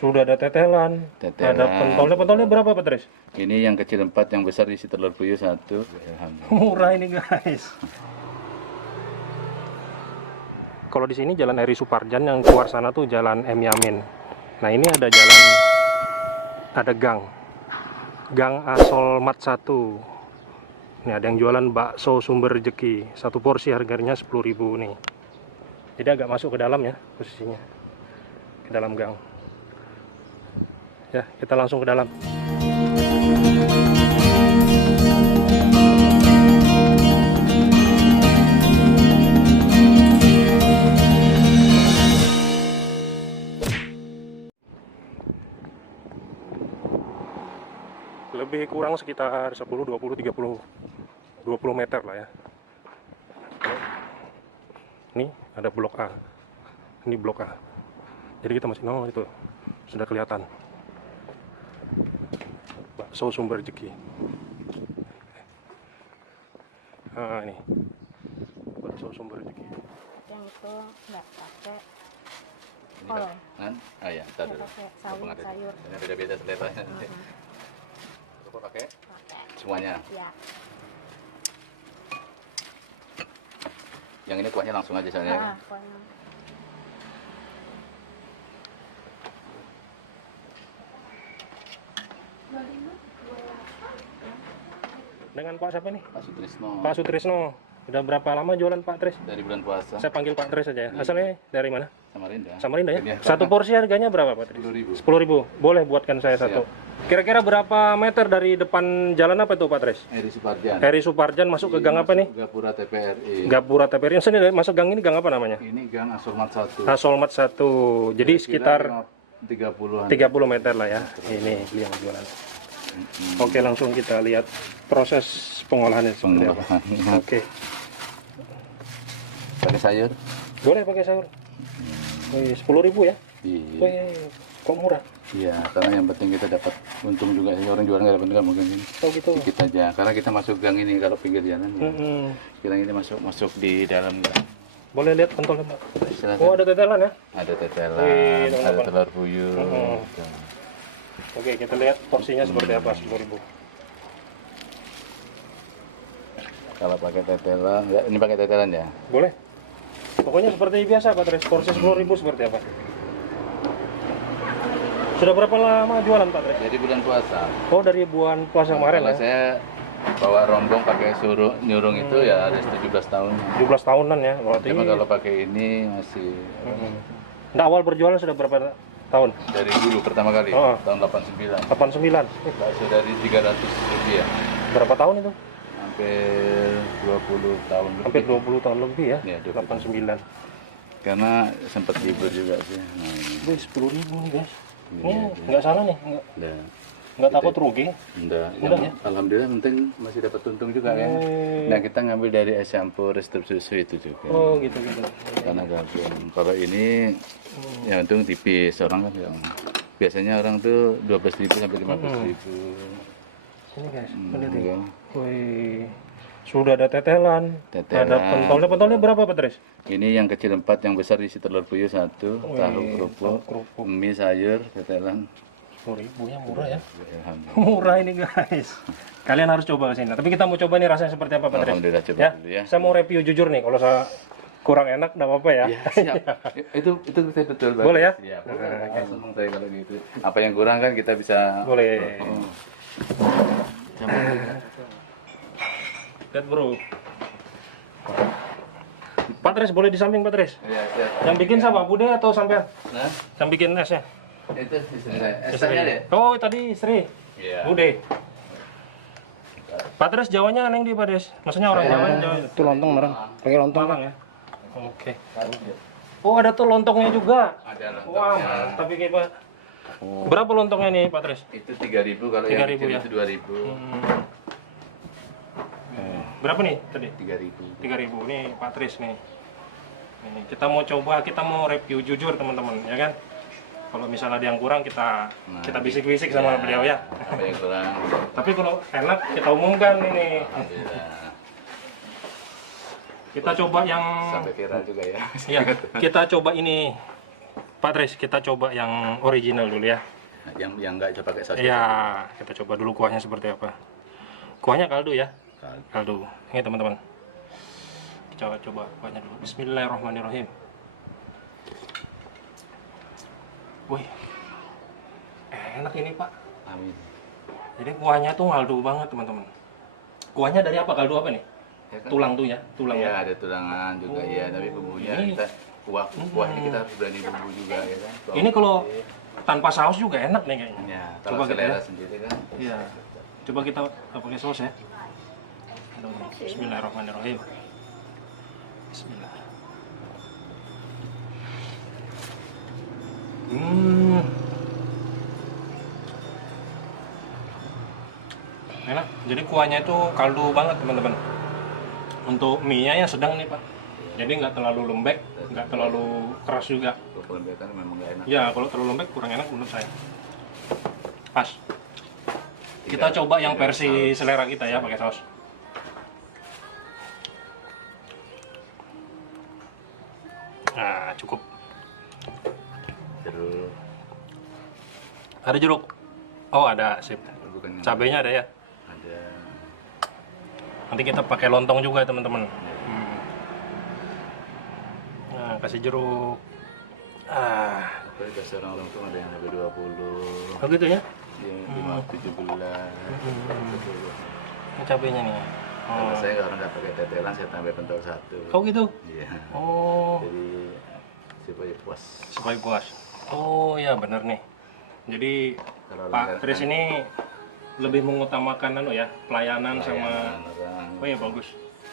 Sudah ada tetelan. Ada pentolnya. Pentolnya berapa, Pak Tris? Ini yang kecil 4, yang besar isi telur puyuh 1. Murah ini, guys. Kalau di sini jalan Eri Suparjan, yang keluar sana tuh jalan M Yamin. Nah, ini ada jalan, ada Gang Asolmat 1. Ini ada yang jualan bakso Sumber Rezeki. Satu porsi harganya 10.000 nih. Jadi agak masuk ke dalam ya posisinya. Ke dalam gang. Ya, kita langsung ke dalam. Lebih kurang sekitar 10, 20, 30, 20 meter lah ya. Ini ada blok A. Ini blok A. Jadi kita masih itu sudah kelihatan. Bakso Sumber Rezeki. Nah, ini. Bakso Sumber Rezeki. Yang itu nggak pakai Ini kol. kan? Ah ya, ntar Nggak dulu. pakai sawi sayur. Ini beda-beda seleranya. Coba pakai Pakai. semuanya. Ya. Yang ini kuahnya langsung aja soalnya. Nah, kolnya. Dengan Pak siapa nih? Pak Sutrisno. Pak Sutrisno. Udah berapa lama jualan Pak Tris? Dari bulan puasa. Saya panggil Pak Tris aja ya. Asalnya dari mana? Samarinda. Samarinda ya? Iya. Satu porsi harganya berapa Pak Tris? 10.000. 10.000. Boleh buatkan saya satu. Kira-kira berapa meter dari depan jalan apa itu Pak Tris? Eri Suparjan. Eri Suparjan masuk ke gang apa nih? Gapura TPRI. Gapura TPRI. Yang sini masuk gang ini gang apa namanya? Ini Gang Asolmat 1. Asolmat 1. Jadi sekitar 30-an. 30 meter lah ya. Ini yang jualan. Oke, langsung kita lihat proses pengolahannya seperti apa. Oke. Pakai sayur? Boleh pakai sayur. 10.000 ya? Iya. Wih, kok murah? Iya, karena yang penting kita dapat untung juga. Orang jualan nggak dapat untung mungkin ini. Oh gitu. Dikit aja. Karena kita masuk gang ini kalau pinggir jalan. Gang ini masuk di dalam gang. Boleh lihat pentolnya Pak? Silakan. Oh, ada tetelan ya? Ada tetelan, Wih, ada telur puyuh. Gitu. Oke, kita lihat porsinya seperti apa 10.000. Kalau pakai tetelan, ya, ini pakai tetelan ya. Boleh. Pokoknya seperti biasa Pak Tris, porsi 10.000 seperti apa? Sudah berapa lama jualan Pak Tris? Jadi bulan puasa. Oh, dari bulan puasa kemarin Kalau ya? saya bawa rombong pakai nyurung itu ya ada 17 tahun. 17 tahunan ya, berarti. Cuma kalau pakai ini masih Nah, awal berjualan sudah berapa tahun? dari dulu pertama kali tahun 89. 89. Bakso dari 300 rupiah. Berapa tahun itu? Hampir 20 tahun lebih. Hampir 20 tahun lebih ya? Ya, 20 89. Karena sempat libur juga sih. Nah, ini. Wih, 10.000 nih guys. Iya, Ini iya. nggak salah nih, nggak takut rugi. Enggak, Udah ya? Alhamdulillah penting masih dapat untung juga ya. Nah kita ngambil dari es campur, es strip susu itu juga. Oh gitu. Karena gabung. Kalau ini ya untung tipis, orang kan yang biasanya orang tuh 12.000 sampai 15.000. Ini guys, lihat Iya. ini. Wih, sudah ada tetelan. Tetelan. Ada pentolnya. Pentolnya berapa Pak Tris? Ini yang kecil 4, yang besar isi telur puyuh 1, tahu kerupuk, mie sayur, tetelan. 10.000 ya, murah ya. Alhamdulillah. Murah ini guys. Kalian harus coba kesini. Tapi kita mau coba nih rasanya seperti apa Pak Tris? Alhamdulillah, coba Ya, dulu ya. saya mau review jujur nih. Kalau saya kurang enak, nggak apa-apa ya. Ya, siap. itu saya betul banget. Boleh ya? Siap. Senang saya kalau gitu. Apa yang kurang kan kita bisa. Boleh. Lihat bro. Pak Tris, boleh di samping Pak Tris? Iya, siap. Yang bikin siapa? Bude atau sampean? Nah, Yang bikin esnya? itu istri saya. Esnya deh. Oh, tadi istri. Iya. Bude. Pak Tris, Jawanya neng di Pak Tris? Maksudnya orang Jawa? Itu lontong merang. Pakai lontong Malang ya? Oke. Oh, ada tuh lontongnya juga. Ada Wah, lontongnya. mantap ini Pak. Berapa lontongnya nih Pak Tris? Itu 3.000, kalau yang 3.000 kecil ya? itu 2.000. Berapa nih tadi? 3.000. 3.000 nih Pak Tris nih. Nih, kita mau coba, kita mau review jujur teman-teman, ya kan? Kalau misalnya ada yang kurang kita bisik-bisik sama beliau ya. Apa yang kurang? Tapi kalau enak kita umumkan ini. Alhamdulillah. Kita coba yang Sampai viral juga ya. ya, kita coba ini Pak Tris, kita coba yang original dulu ya. Nah, yang nggak bisa pakai saus. Iya, kita coba dulu kuahnya seperti apa. Kuahnya kaldu ya, Kaldu. kaldu. Ini teman-teman. Kita coba kuahnya dulu. Bismillahirrahmanirrahim. Wih, enak ini Pak. Amin. Jadi kuahnya tuh kaldu banget teman-teman. Kuahnya dari apa? Kaldu apa nih? Ya kan? Tulang tuh ya, tulang Iya, ya. ada tulangan juga ya, tapi bumbunya Ini- kita kuah ini kita harus berani bumbu juga ya kan. Ini kalau tanpa saus juga enak nih kayaknya. ya, Coba kalau kita selera ya. sendiri kan. Iya. Coba kita nggak pakai saus ya. Teman-teman. Bismillahirrahmanirrahim. Bismillah. Enak. Jadi kuahnya itu kaldu banget teman-teman. Untuk mie-nya yang sedang nih Pak. Jadi nggak terlalu lembek, nggak terlalu keras juga. Kalau kelembagaan memang nggak enak. Ya kalau terlalu lembek kurang enak menurut saya. Pas. Kita coba yang versi selera kita ya pakai saus. Nah cukup. Jeruk, Ada jeruk. Oh ada, sip. bukan yang Cabenya ada ya. ada. Nanti kita pakai lontong juga teman-teman. Nah kasih jeruk. Apa biasa orang tuh ada yang lebih 20, Oh gitu ya. yang 17. Ini cabenya nih. Kalau saya orang nggak pakai tetelan, saya tambah pentol 1. Oh gitu. Iya. Oh Jadi supaya puas. supaya puas. Oh ya bener nih. Jadi Kalau Pak orang- Tris ini lebih mengutamakan anu ya pelayanan sama. Pelayanan orang. Oh iya bagus.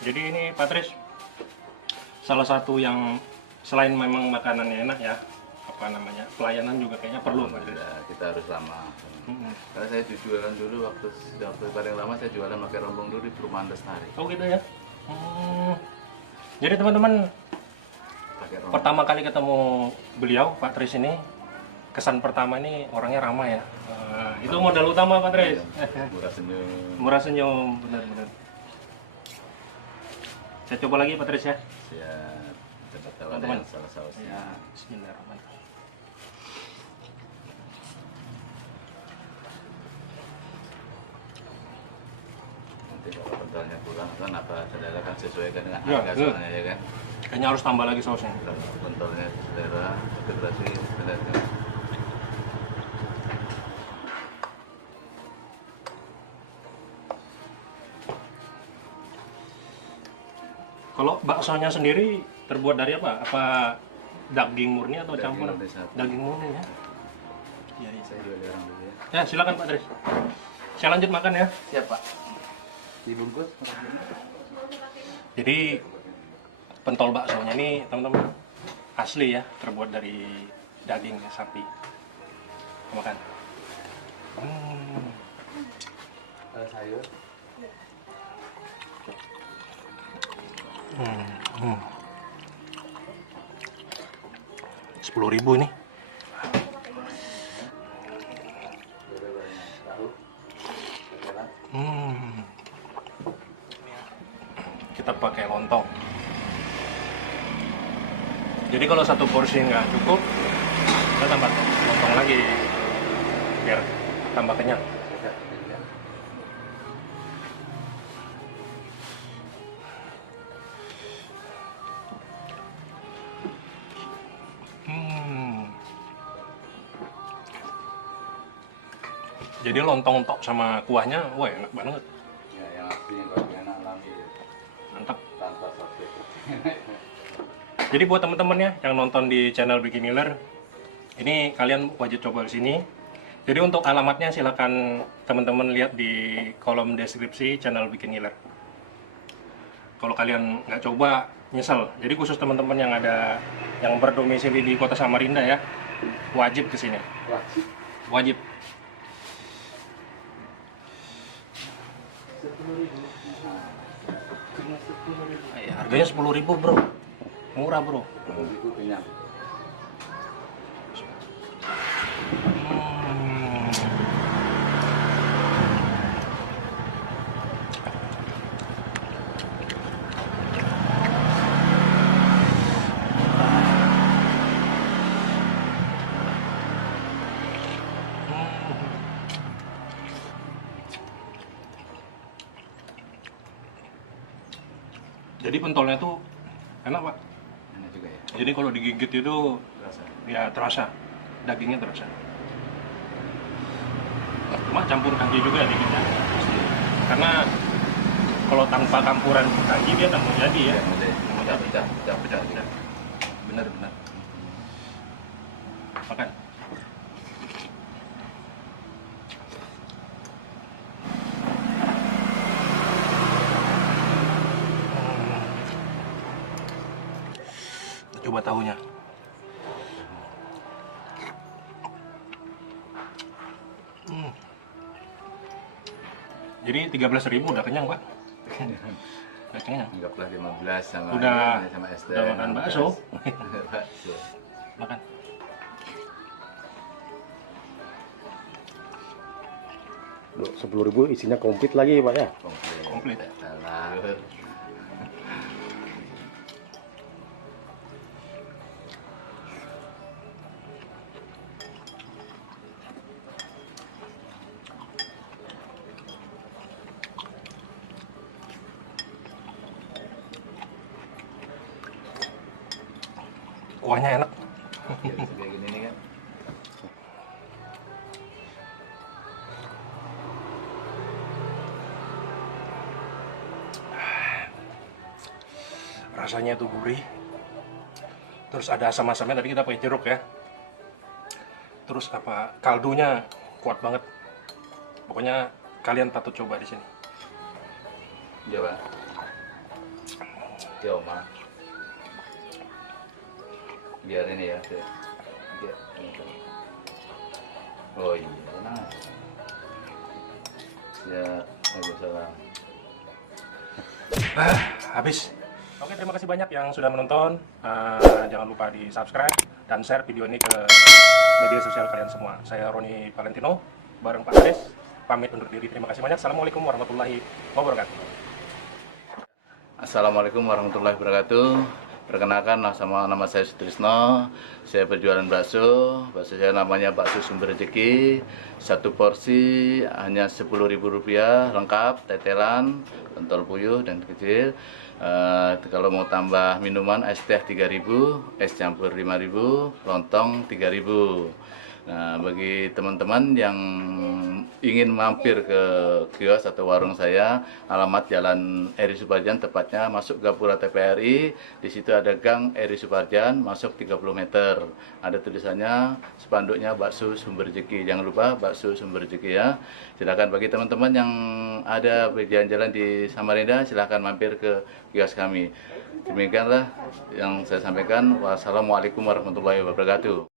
Jadi ini Pak Tris salah satu yang selain memang makanannya enak ya, apa namanya pelayanan juga kayaknya perlu Pak Tris. Ya, kita harus ramah. Mm-mm. Karena saya jualan dulu waktu paling lama saya jualan pakai rombong dulu di perumahan Lestari. Oh gitu ya. Jadi teman-teman Pakai rombong. pertama kali ketemu beliau Pak Tris ini kesan pertama ini orangnya ramah ya. Itu modal utama Pak Tris. Murah senyum. Murah senyum benar-benar. Saya coba lagi Pak Tris ya. Siap. Cepat tahu ada Teman-teman. yang salah sausnya. Ya, Bismillahirrahmanirrahim. Nanti kalau pentolnya kurang kan apa saudara kan sesuaikan dengan Ya, harga betul. soalnya ya kan. Kayaknya harus tambah lagi sausnya. Kalau pentolnya selera itu berarti selera. Kalau baksonya sendiri terbuat dari apa? Apa daging murni atau Daging campuran? murni sapi. Daging murni ya. Iya, iya. Saya jual orang dulu ya. Ya, silakan Pak Tris. Saya lanjut makan ya. Siap Pak. Dibungkus. Jadi pentol baksonya ini teman-teman asli ya, terbuat dari daging sapi. Makan. Ada sayur. 10.000 ini. Tahu. Tetelan. Kita pakai lontong. Jadi kalau satu porsi nggak cukup, kita tambah lontong lagi biar tambah kenyang. Jadi lontong tok sama kuahnya, wah enak banget, Ya, yang asli yang kalau enak alami mantap. tanpa sate. Jadi buat teman-teman ya yang nonton di channel Bikin Ngiler, ini kalian wajib coba ke sini. Jadi untuk alamatnya silakan teman-teman lihat di kolom deskripsi channel Bikin Ngiler. Kalau kalian nggak coba nyesel. Jadi khusus teman-teman yang berdomisili di Kota Samarinda ya, wajib ke sini. Wajib. Wajib. Ya, harganya 10.000 bro, murah bro. Itu kenyang. Jadi pentolnya tuh enak Pak. Enak juga ya. Jadi kalau digigit itu Rasa. ya terasa, dagingnya terasa. Cuma campur kanji juga dikitnya. Karena kalau tanpa campuran kanji dia tak mau jadi ya. Pecah. Benar. Makan. Coba tahunya. Jadi 13.000 udah kenyang Pak. Udah kenyang. Anggaplah 15 sama Udah- ini, sama es teh. udah makan bakso. Bakso. Makan. Loh, 10.000 isinya komplit lagi Pak ya? Komplit. Salah. Kuahnya enak. Kayak gini nih kan. Rasanya tuh gurih. Terus ada asam-asamnya, tadi kita pakai jeruk ya. Terus apa, kaldunya kuat banget. Pokoknya kalian patut coba di sini. Coba. Coba. Biar ini ya. Biar. Oh iya, tenang. Ya, Waalaikumsalam. Habis. Oke, terima kasih banyak yang sudah menonton. Jangan lupa di subscribe dan share video ini ke media sosial kalian semua. Saya Roni Valentino, bareng Pak Ades, pamit undur diri. Terima kasih banyak. Assalamualaikum warahmatullahi wabarakatuh. Assalamualaikum warahmatullahi wabarakatuh. Perkenalkan, nama saya Sutrisno. Saya berjualan bakso. Bakso saya namanya bakso Sumber Rezeki. Satu porsi hanya Rp10.000, lengkap, tetelan, pentol puyuh dan kecil. Kalau mau tambah minuman, es teh 3.000, es campur 5.000, lontong 3.000. Nah, bagi teman-teman yang ingin mampir ke kios atau warung saya, alamat Jalan Eri Suparjan, tepatnya masuk Gapura TPRI. Di situ ada Gang Eri Suparjan, masuk 30 meter. Ada tulisannya, spanduknya bakso Sumber Rezeki. Jangan lupa bakso Sumber Rezeki ya. Silakan bagi teman-teman yang ada jalan-jalan di Samarinda, silakan mampir ke kios kami. Demikianlah yang saya sampaikan. Wassalamualaikum warahmatullahi wabarakatuh.